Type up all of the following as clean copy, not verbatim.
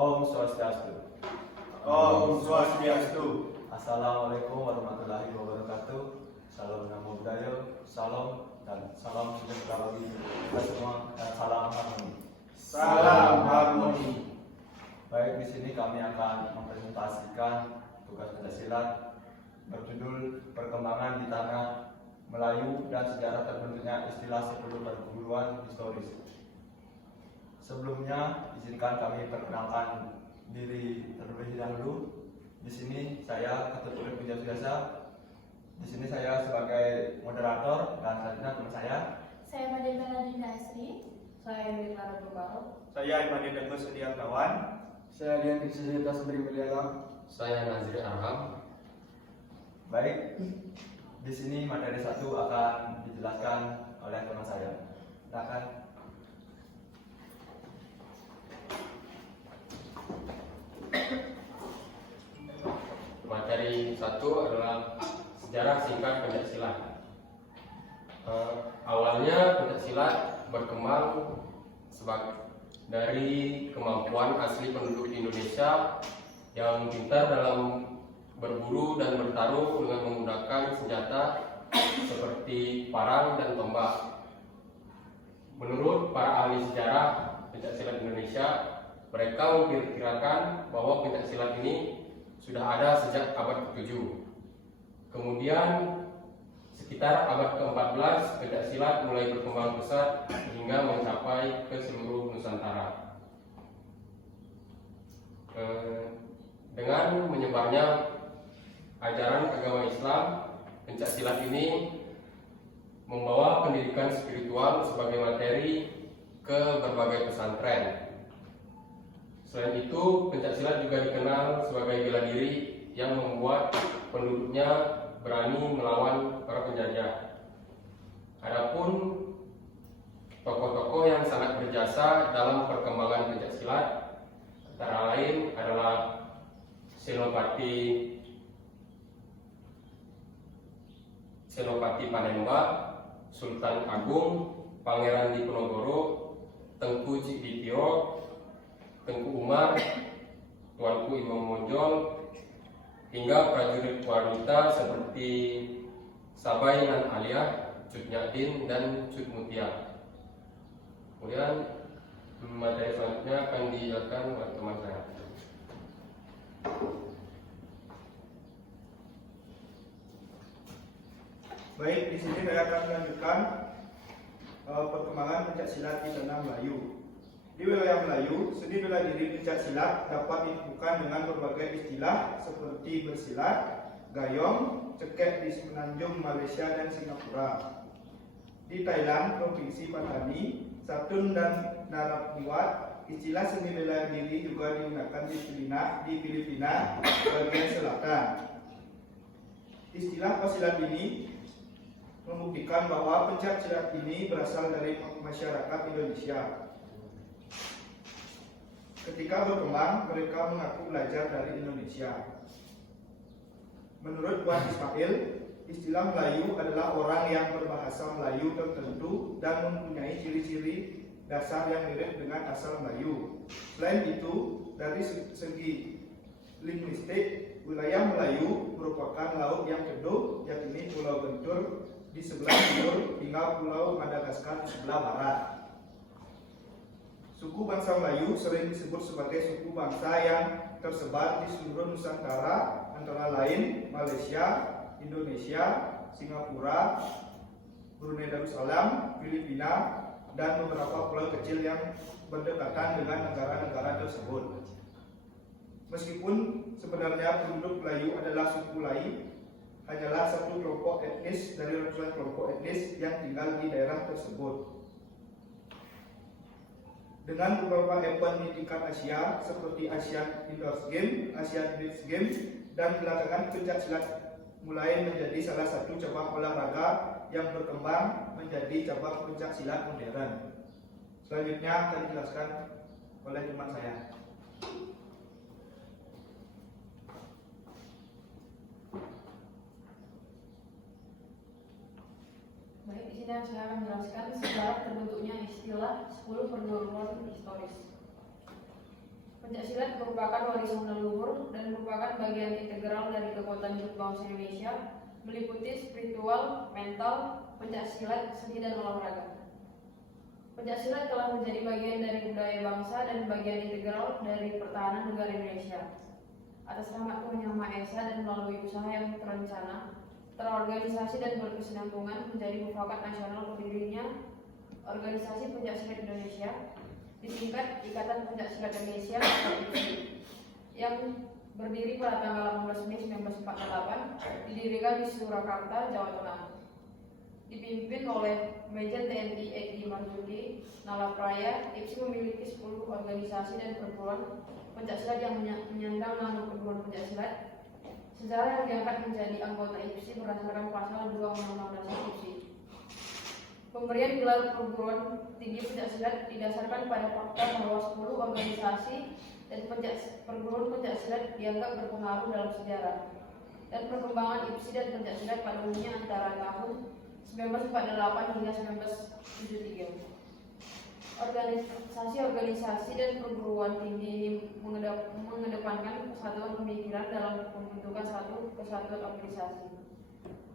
Om Swastiastu. Om Swastiastu. Assalamualaikum warahmatullahi wabarakatuh. Salam Namo Buddhaya, salam dan salam sejahtera bagi kita semua dan salam harmoni. Salam harmoni. Baik, di sini kami akan mempresentasikan tugas pencaksilat berjudul Perkembangan di Tanah Melayu dan Sejarah Terbentuknya Istilah Sepuluh Perguruan Historis. Sebelumnya, izinkan kami perkenalkan diri terlebih dahulu. Di sini saya Ketut Urip Wijastudiasa. Di sini saya sebagai moderator dan selanjutnya teman saya. Saya Madya Nadina Asri. Saya Mirna Rubaro. Saya Imadi Teguh Sediatawan. Saya Dian Krisisita Seberi Meliala. Saya Nazri Arham. Baik, di sini materi 1 akan dijelaskan oleh teman saya. Silakan. Materi 1 adalah sejarah singkat pencaksilat. Awalnya pencaksilat berkembang dari kemampuan asli penduduk Indonesia yang pintar dalam berburu dan bertarung dengan menggunakan senjata seperti parang dan tombak. Menurut para ahli sejarah pencaksilat Indonesia, mereka memperkirakan bahwa pencaksilat ini sudah ada sejak abad ke-7. Kemudian sekitar abad ke-14 pencaksilat mulai berkembang pesat hingga mencapai ke seluruh Nusantara. Dengan menyebarnya ajaran agama Islam, pencaksilat ini membawa pendidikan spiritual sebagai materi ke berbagai pesantren. Selain itu, pencaksilat juga dikenal sebagai bela diri yang membuat penduduknya berani melawan para penjajah. Adapun tokoh-tokoh yang sangat berjasa dalam perkembangan pencaksilat antara lain adalah Senopati Panembahan, Sultan Agung, Pangeran Diponegoro, Tengku Cikditiro, Tengku Umar, Tuanku Imam Monjol, hingga prajurit wanita seperti Sabai Nan Aliyah, Cut Nyadin, dan Cut Mutia. Kemudian materi selanjutnya akan dijelaskan oleh teman saya. Baik, di sini saya akan melanjutkan perkembangan pencaksilat di tanah Melayu. Di wilayah Melayu, seni bela diri pencaksilat dapat ditemukan dengan berbagai istilah seperti bersilat, gayong, cekek di Semenanjung, Malaysia, dan Singapura. Di Thailand, Provinsi Pattani, Satun, dan Narapiwat, istilah seni bela diri juga digunakan di Filipina bagian selatan. Istilah pasilat ini membuktikan bahwa pencaksilat ini berasal dari masyarakat Indonesia. Ketika berkembang, mereka mengaku belajar dari Indonesia. Menurut Wan Ismail, istilah Melayu adalah orang yang berbahasa Melayu tertentu dan mempunyai ciri-ciri dasar yang mirip dengan asal Melayu. Selain itu, dari segi linguistik, wilayah Melayu merupakan laut yang teduh, yakni Pulau Gentur di sebelah timur hingga Pulau Madagaskar di sebelah barat. Suku bangsa Melayu sering disebut sebagai suku bangsa yang tersebar di seluruh Nusantara, antara lain Malaysia, Indonesia, Singapura, Brunei Darussalam, Filipina, dan beberapa pulau kecil yang berdekatan dengan negara-negara tersebut. Meskipun sebenarnya penduduk Melayu adalah suku lain, hanyalah satu kelompok etnis dari ratusan kelompok etnis yang tinggal di daerah tersebut. Dengan beberapa event di tingkat Asia seperti Asian Indoor Games, Asian Beach Games, dan belakangan pencaksilat mulai menjadi salah satu cabang olahraga yang berkembang menjadi cabang pencaksilat modern. Selanjutnya akan dijelaskan oleh teman saya. Baik, di sini saya akan menjelaskan sejarah terbentuknya istilah 10 perguruan historis. Pencaksilat merupakan warisan leluhur dan merupakan bagian integral dari kekuatan hidup bangsa Indonesia, meliputi spiritual, mental, pencaksilat, seni dan olahraga. Pencaksilat telah menjadi bagian dari budaya bangsa dan bagian integral dari pertahanan negara Indonesia. Atas nama Tuhan Yang Maha Esa dan melalui usaha yang terencana, terorganisasi dan berkesinambungan menjadi mufakat nasional berdirinya Organisasi Pencaksilat Indonesia, disingkat Ikatan Pencaksilat Indonesia yang berdiri pada tanggal 18 Mei 1948, didirikan di Surakarta, Jawa Tengah. Dipimpin oleh Majen TNI Edi Marsudi Nalapraya, IPSI memiliki 10 organisasi dan perguruan pencaksilat yang menyandang nama perguruan pencaksilat. Sejarah yang diangkat menjadi anggota IPSI berdasarkan pasal 2 Undang-Undang Dasar IPSI. Pemberian gelar perguruan tinggi pencaksilat didasarkan pada fakta bahwa 10 organisasi dan perguruan pencaksilat dianggap berpengaruh dalam sejarah dan perkembangan IPSI dan pencaksilat pada umumnya antara tahun 1948 hingga 1973. Organisasi-organisasi dan perguruan tinggi ini mengedepankan kesatuan pemikiran dalam pembentukan satu kesatuan organisasi.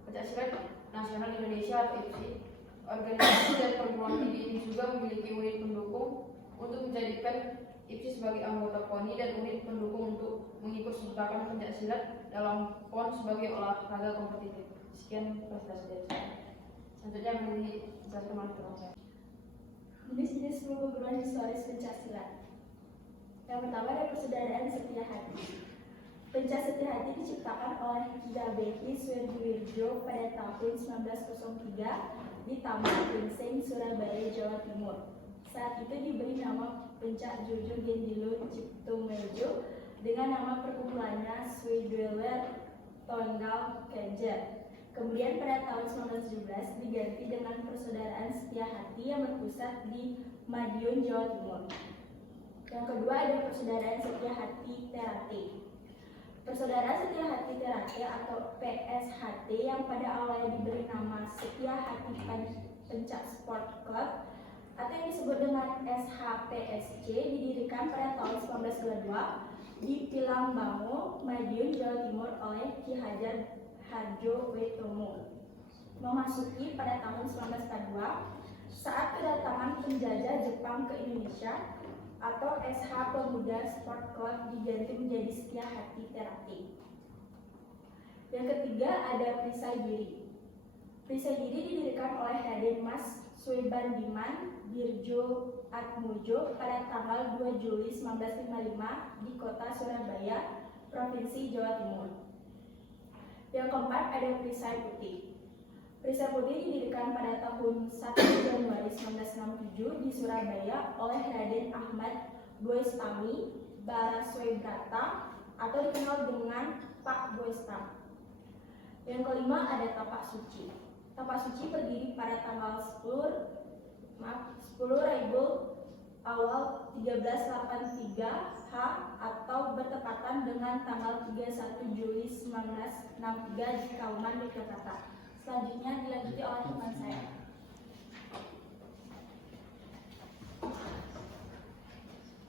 Pencaksilat Nasional Indonesia atau IPSI. Organisasi dan perguruan tinggi ini juga memiliki unit pendukung untuk menjadikan IPSI sebagai anggota KONI dan unit pendukung untuk mengikut sertakan pencaksilat dalam PON sebagai olahraga kompetitif. Sekian presentasi dari saya. Selanjutnya menjadi teman saya. Jenis-jenis perguruan historis pencaksilat. Yang pertama ada Persaudaraan Setia Hati. Pencak Setia Hati diciptakan oleh Ki Gabeki Suediwirjo pada tahun 1903 di Taman Ginseng, Surabaya, Jawa Timur. Saat itu diberi nama Pencak Jojo Gendilo Ciptomejo dengan nama perkumpulannya Swedweller Tonggal Kejer. Kemudian pada tahun 1917 diganti dengan Persaudaraan Setia Hati yang berpusat di Madiun, Jawa Timur. Yang kedua ada Persaudaraan Setia Hati Ternate. Persaudaraan Setia Hati Ternate atau PSHT yang pada awalnya diberi nama Setia Hati Pencak Sport Club atau yang disebut dengan SHPSC didirikan pada tahun 1922 di Pilangbango, Madiun, Jawa Timur oleh Ki Hajar Harjo Wetomo. Memasuki pada tahun 1942 saat kedatangan penjajah Jepang ke Indonesia atau SH Pemuda Sport Club diganti menjadi Setia Hati Ternate. Yang ketiga ada Perisai Diri. Perisai Diri didirikan oleh Raden Mas Swebandiman Dirjo Atmojo pada tanggal 2 Juli 1955 di kota Surabaya, Provinsi Jawa Timur. Yang keempat ada Perisai Putih. Perisai Putih didirikan pada tahun 1 Januari 1967 di Surabaya oleh Raden Ahmad Boestami Baraswebrata atau dikenal dengan Pak Boestam. Yang kelima ada Tapak Suci. Tapak Suci berdiri pada tanggal 10 Rabiul Awal 1383 H atau bertepatan dengan tanggal 31 Juli 1963 di Kauman, Yogyakarta. Selanjutnya dilanjuti oleh teman saya.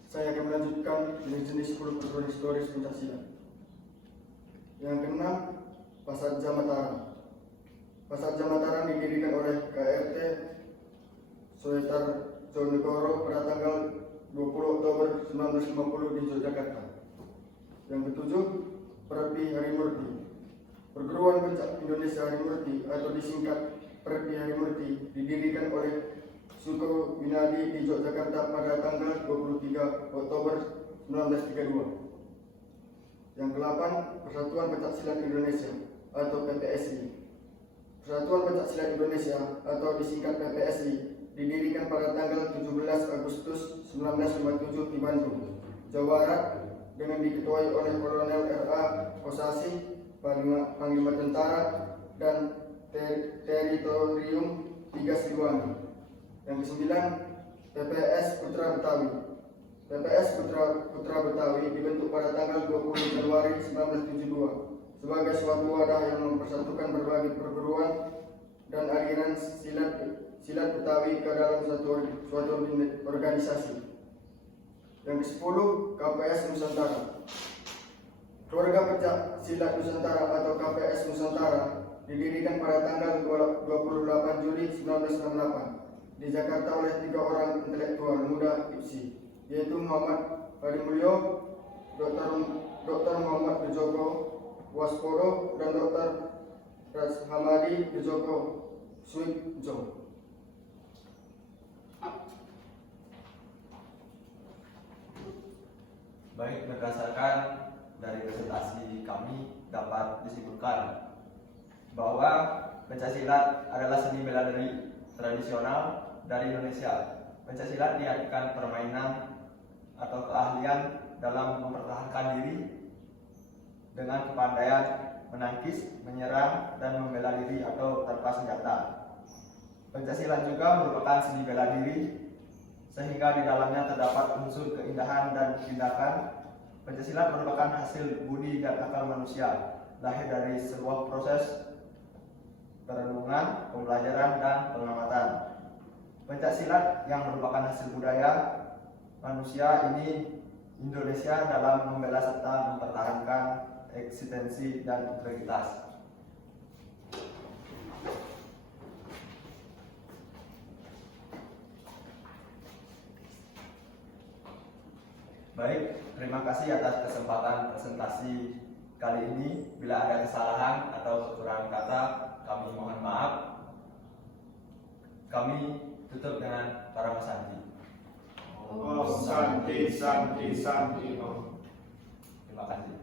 Saya akan melanjutkan jenis-jenis perguruan historis pencaksilat. Yang keenam, Pasar Mataram. Pasar Mataram didirikan oleh KRT Soetar Jonegoro pada tanggal 20 Oktober 1950 di Yogyakarta. Yang ketujuh, Perpi Harimurti. Perguruan Pencak Indonesia Harimurti atau disingkat Perpi Harimurti didirikan oleh Suko Winadi di Yogyakarta pada tanggal 23 Oktober 1932. Yang ke-8, Persatuan Pencaksilat Indonesia atau PPSI. Persatuan Pencaksilat Indonesia atau disingkat PPSI didirikan pada tanggal 17 Agustus 1957 di Bandung, Jawa Barat dengan diketuai oleh Kolonel R.A. Kosasi, Panglima Tentara dan Teritorium 3 Siliwangi. Yang ke-9, PPS Putra Betawi. PPS Putra Betawi dibentuk pada tanggal 20 Januari 1972 sebagai suatu wadah yang mempersatukan berbagai perguruan dan aliran silat Betawi ke dalam suatu organisasi. Yang ke-10 KPS Nusantara. Keluarga Pencak Silat Nusantara atau KPS Nusantara didirikan pada tanggal 28 Juli 1968 di Jakarta oleh 3 orang intelektual muda IPSI, yaitu Muhammad Harimulyo, Dr. Muhammad Djoko Waspodo, dan Dr. Hamadi Djoko Suwidjo. Baik, berdasarkan dari presentasi kami dapat disimpulkan bahwa pencaksilat adalah seni bela diri tradisional dari Indonesia. Pencaksilat diartikan permainan atau keahlian dalam mempertahankan diri dengan kepandaian menangkis, menyerang, dan membela diri atau tanpa senjata. Pencaksilat juga merupakan seni bela diri sehingga di dalamnya terdapat unsur keindahan dan tindakan. Pencaksilat merupakan hasil budi dan akal manusia, lahir dari sebuah proses perenungan, pembelajaran, dan pengamatan. Pencaksilat yang merupakan hasil budaya manusia ini Indonesia dalam membela serta mempertahankan eksistensi dan integritas. Baik, terima kasih atas kesempatan presentasi kali ini. Bila ada kesalahan atau kekurangan kata, kami mohon maaf. Kami tutup dengan para Santi. Om Santi Santi Santi Om. Terima kasih.